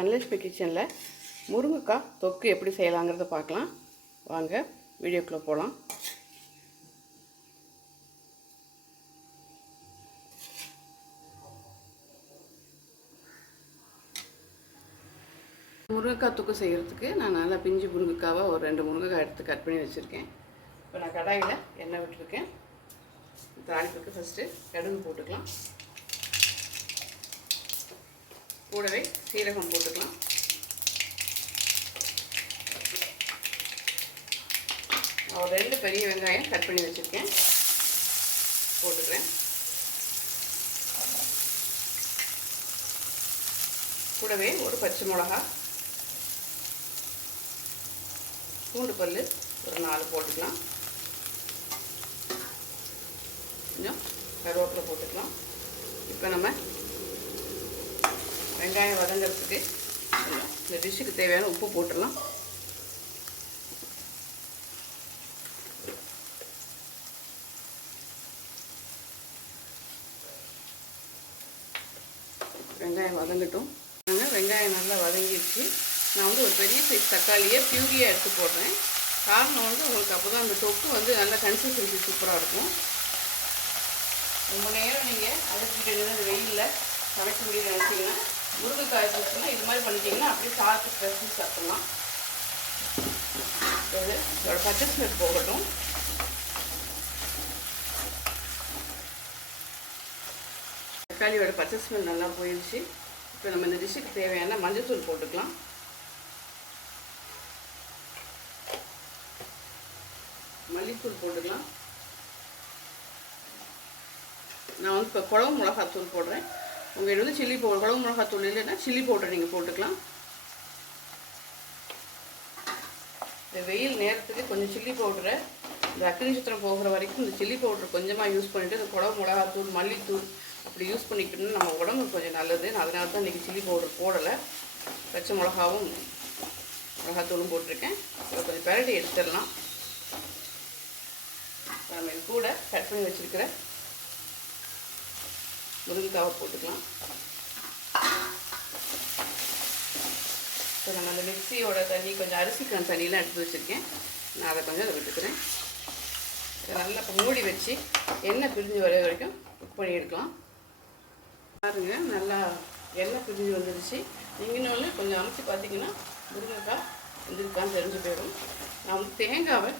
அனலட்சுமி கிச்சனில் முருங்கைக்காய் தொக்கு எப்படி செய்யலாங்கிறத பார்க்கலாம். வாங்க வீடியோக்குள்ளே போகலாம் முருங்கைக்காய் தொக்கு செய்கிறதுக்கு நான் நல்லா பிஞ்சு முருங்கைக்காவை ஒரு ரெண்டு முருங்கைக்காய் எடுத்து கட் பண்ணி வச்சுருக்கேன். இப்போ நான் கடாயில் எண்ணெய் விட்டுருக்கேன். தாளிப்புக்கு ஃபஸ்ட்டு கடுகு போட்டுக்கலாம். கூடவே சீரகம் போட்டுக்கலாம். ஒரு ரெண்டு பெரிய வெங்காயம் கட் பண்ணி வச்சுருக்கேன். போட்டுக்கிறேன். கூடவே ஒரு பச்சை மிளகா பூண்டு பல் ஒரு நாலு போட்டுக்கலாம். கொஞ்சம் கருவேப்பிலை போட்டுக்கலாம். இப்போ நம்ம வெங்காயம் வதங்கிறதுக்கு இந்த டிஷ்ஷுக்கு தேவையான உப்பு போட்டுடலாம். வெங்காயம் வதங்கட்டும். நாங்கள் வெங்காயம் நல்லா வதங்கிடுச்சு. நான் வந்து ஒரு பெரிய சைஸ் தக்காளியை பியூரியாக எடுத்து போடுறேன். காரணம் வந்து உங்களுக்கு அப்போ தான் அந்த தொக்கு வந்து நல்ல கன்சிஸ்டன்சி சூப்பராக இருக்கும். ரொம்ப நேரம் நீங்கள் அழைச்சிட்டு வெயிலில் சமைக்க முடியும்னு நினச்சிங்கன்னா முருங்கைக்காய் போச்சுன்னா இது மாதிரி பண்ணிட்டீங்கன்னா அப்படியே சாப்பிட்டு ஃப்ரெஷ்ஷு சாப்பிட்லாம். இது இதோட பச்சை ஸ்மெல் போகட்டும். தக்காளியோட பச்சை ஸ்மெல் நல்லா போயிடுச்சு. இப்போ நம்ம இந்த டிஷ்ஷுக்கு தேவையான மஞ்சத்தூள் போட்டுக்கலாம். மல்லித்தூள் போட்டுக்கலாம். நான் வந்து இப்போ குழம்பு மிளகாத்தூள் போடுறேன். உங்கள் வந்து சில்லி பவுடர் குழம்பு மிளகாத்தூள் இல்லைன்னா சில்லி பவுடர் நீங்கள் போட்டுக்கலாம். இந்த வெயில் நேரத்துக்கு கொஞ்சம் சில்லி பவுடரை இந்த அக்னி சித்திரம் போகிற வரைக்கும் இந்த சில்லி பவுடர் கொஞ்சமாக யூஸ் பண்ணிவிட்டு இந்த குழம்பு மிளகாத்தூள் மல்லித்தூள் அப்படி யூஸ் பண்ணிக்கிட்டோம்னா நம்ம உடம்புக்கு கொஞ்சம் நல்லது. நான் அதனால தான் இன்றைக்கி சில்லி பவுடர் போடலை. பச்சை மிளகாவும் மிளகாத்தூளும் போட்டிருக்கேன். அதை கொஞ்சம் பெரட்டி எடுத்துடலாம். நம்ம இது கூட கட் பண்ணி வச்சுருக்கிற முருங்கைக்காவை போட்டுக்கலாம். இப்போ நம்ம அந்த மிக்சியோட தண்ணி கொஞ்சம் அரிசிக்கான தண்ணியெலாம் எடுத்து வச்சுருக்கேன். நான் அதை கொஞ்சம் அதை விட்டுக்கிறேன். நல்லா இப்போ மூடி வச்சு எண்ணெய் பிரிஞ்சு வர வரைக்கும் குக் பண்ணி எடுக்கலாம். பாருங்க நல்லா எண்ணெய் பிரிஞ்சு வந்துடுச்சு நீங்கள் கொஞ்சம் அமைச்சு பார்த்தீங்கன்னா முருங்கைக்காய் வந்துருக்கான்னு தெரிஞ்சு போயிடும். நான் வந்து தேங்காவை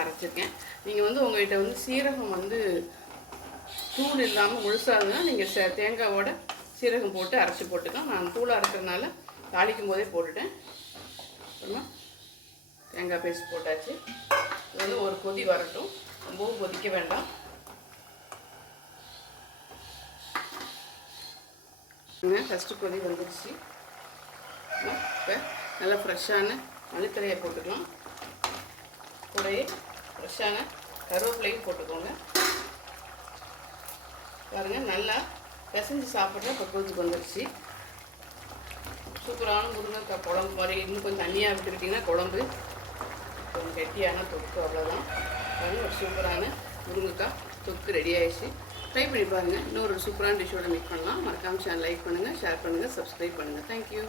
அரைச்சிருக்கேன். நீங்கள் வந்து உங்கள்கிட்ட வந்து சீரகம் வந்து தூள் இல்லாமல் முழுசாக இருந்தால் நீங்கள் சே தேங்காவோட சீரகம் போட்டு அரைச்சி போட்டுக்கலாம். நான் தூளாக அரைக்கிறதுனால தாளிக்கும் போதே போட்டுட்டேன். அப்புறமா தேங்காய் பேஸ்ட் போட்டாச்சு. இது வந்து ஒரு கொதி வரட்டும். ரொம்பவும் கொதிக்க வேண்டாம். ஃபஸ்ட்டு கொதி வந்துடுச்சு இப்போ நல்லா ஃப்ரெஷ்ஷான மல்லித்தலையை போட்டுக்கலாம். கூடயே ஃப்ரெஷ்ஷான கருவேப்பிலையும் போட்டுக்கோங்க. பாருங்கள் நல்லா பிசைஞ்சு சாப்பிட்ற பக்குவத்துக்கு வந்துடுச்சு சூப்பரான முருங்கைக்காய் குழம்பு மாதிரி இன்னும் கொஞ்சம் தண்ணியாக விட்டுக்கிட்டிங்கன்னா குழம்பு. கொஞ்சம் கெட்டியான தொக்கு அவ்வளோதான் பாருங்கள் ஒரு சூப்பரான முருங்கைக்காய் தொக்கு ரெடி ஆயிடுச்சு. ட்ரை பண்ணி பாருங்கள் இன்னொரு சூப்பரான டிஷ்ஷோட மேக் பண்ணலாம். மறக்காமல் சேனல் லைக் பண்ணுங்கள் ஷேர் பண்ணுங்கள் சப்ஸ்கிரைப் பண்ணுங்கள் தேங்க்யூ